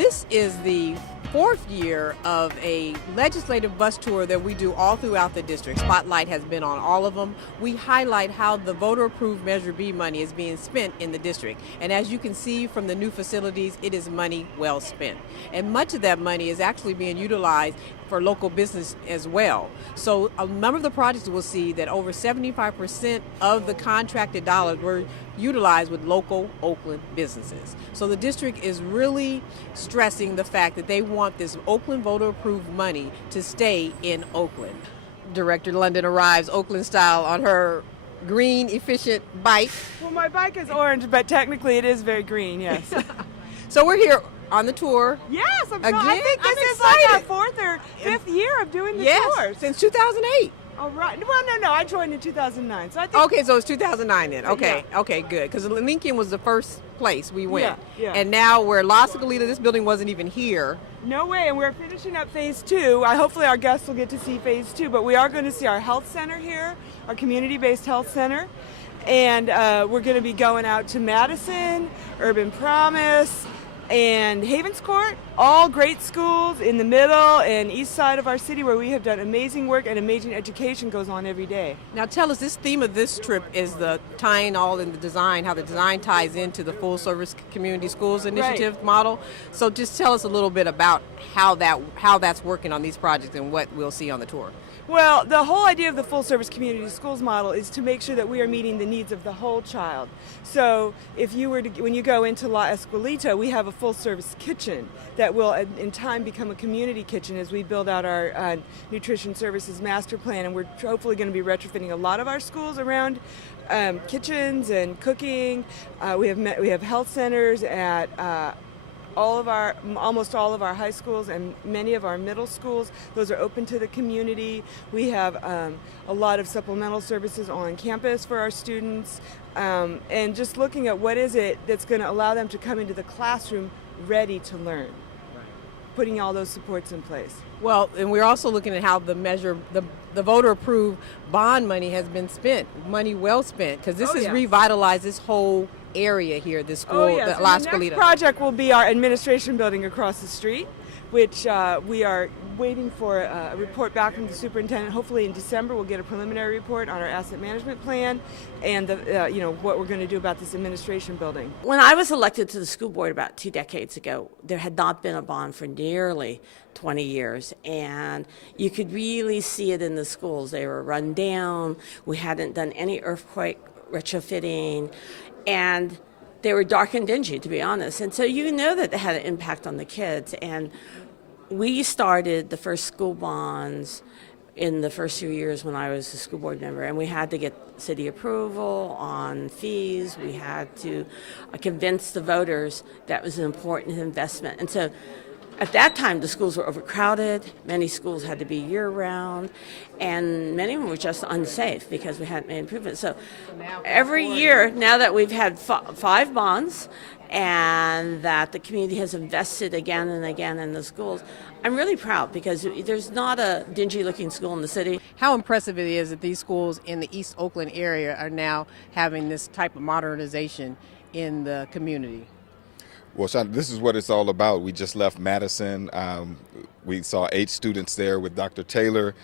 This is the fourth year of a legislative bus tour that we do all throughout the district. Spotlight has been on all of them. We highlight how the voter-approved Measure B money is being spent in the district. And as you can see from the new facilities, it is money well spent. And much of that money is actually being utilized for local business as well. So a number of the projects will see that over 75% of the contracted dollars were utilized with local Oakland businesses. So the district is really stressing the fact that they want this Oakland voter-approved money to stay in Oakland. Director London arrives Oakland style on her green, efficient bike. Well, my bike is orange, but technically it is very green, yes. So we're here on the tour. Yes, Again? I think this I'm is like our excited. fourth or fifth year of doing the Yes, tour. since 2008. All right. Well, no, I joined in 2009. So I think Okay, so it's 2009 then. Okay, Yeah. okay, good. Because Lincoln was the first place we went. Yeah. And now we're La Escalita, this building wasn't even here. no way, and we're finishing up phase two. Hopefully our guests will get to see phase two, but we are going to see our health center here, our community-based health center. And we're going to be going out to Madison, Urban Promise, and Havens Court, all great schools in the middle and east side of our city where we have done amazing work and amazing education goes on every day. Now tell us, this theme of this trip is the tying all in the design, how the design ties into the full service community schools initiative model. So just tell us a little bit about how that's working on these projects and what we'll see on the tour. Well, the whole idea of the full service community schools model is to make sure that we are meeting the needs of the whole child. So if you were to, when you go into La Escuelita, we have a full service kitchen that will in time become a community kitchen as we build out our nutrition services master plan, and we're hopefully going to be retrofitting a lot of our schools around kitchens and cooking. We have health centers at almost all of our high schools and many of our middle schools. Those are open to the community. We have a lot of supplemental services on campus for our students, and just looking at what is it that's going to allow them to come into the classroom ready to learn, putting all those supports in place. Well, and we're also looking at how the voter-approved bond money has been spent, money well spent, because this has revitalized this whole area here, this school, yes. La And the Escuelita. next project will be our administration building across the street, which we are waiting for a report back from the superintendent. Hopefully in December we'll get a preliminary report on our asset management plan and what we're going to do about this administration building. When I was elected to the school board about 2 decades ago, there had not been a bond for nearly 20 years, and you could really see it in the schools. They were run down. We hadn't done any earthquake retrofitting, and they were dark and dingy, to be honest. And so you know that they had an impact on the kids. And we started the first school bonds in the first few years when I was a school board member, and we had to get city approval on fees. We had to convince the voters that was an important investment. And so at that time, the schools were overcrowded. Many schools had to be year-round, and many of them were just unsafe because we hadn't made improvements. So every year, now that we've had 5 bonds and that the community has invested again and again in the schools, I'm really proud because there's not a dingy-looking school in the city. How impressive it is that these schools in the East Oakland area are now having this type of modernization in the community. Well, Sean, this is what it's all about. We just left Madison. We saw 8 students there with Dr. Taylor.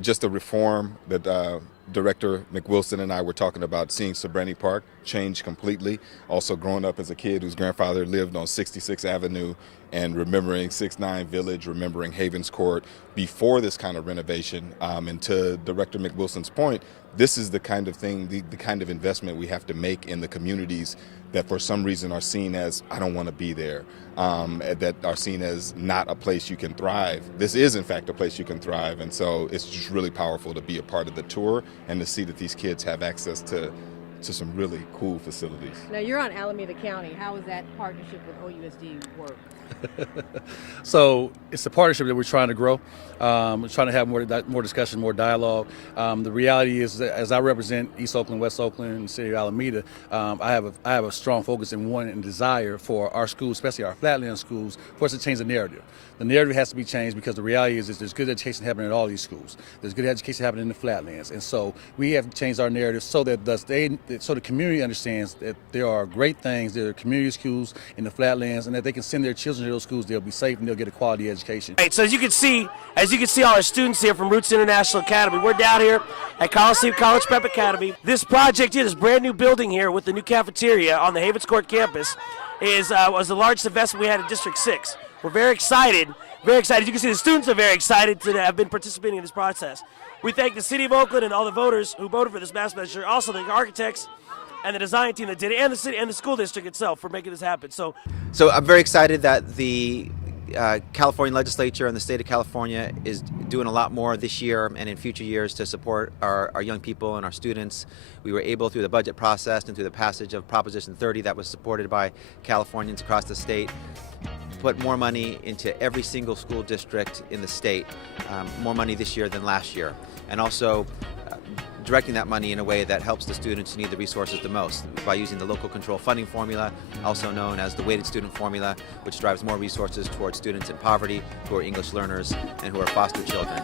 Just a reform that Director McWilson and I were talking about, seeing Sobrani Park change completely. Also growing up as a kid whose grandfather lived on 66th Avenue and remembering 6-9 Village, remembering Havens Court before this kind of renovation. And to Director McWilson's point, this is the kind of thing, the kind of investment we have to make in the communities that for some reason are seen as, I don't want to be there, that are seen as not a place you can thrive. This is, in fact, a place you can thrive, and so it's just really powerful to be a part of the tour and to see that these kids have access to some really cool facilities. Now you're on Alameda County. How is that partnership with OUSD work? So it's a partnership that we're trying to grow. We're trying to have more discussion, more dialogue. The reality is that as I represent East Oakland, West Oakland, and the city of Alameda, I have a strong focus and one and desire for our schools, especially our flatland schools, for us to change the narrative. The narrative has to be changed because the reality is there's good education happening at all these schools. There's good education happening in the flatlands. And so we have changed our narrative so that thus the so the community understands that there are great things, there are community schools in the flatlands, and that they can send their children to those schools, they'll be safe and they'll get a quality education. Right, so as you can see all our students here from Roots International Academy. We're down here at Coliseum College Prep Academy. This project here, this brand new building here with the new cafeteria on the Havens Court campus was the largest investment we had in District 6. We're very excited, very excited. You can see the students are very excited to have been participating in this process. We thank the City of Oakland and all the voters who voted for this mass measure, also the architects and the design team that did it, and the city and the school district itself for making this happen. So I'm very excited that the California legislature and the state of California is doing a lot more this year and in future years to support our young people and our students. We were able, through the budget process and through the passage of Proposition 30 that was supported by Californians across the state, put more money into every single school district in the state, more money this year than last year, and also directing that money in a way that helps the students who need the resources the most by using the local control funding formula, also known as the weighted student formula, which drives more resources towards students in poverty, who are English learners, and who are foster children.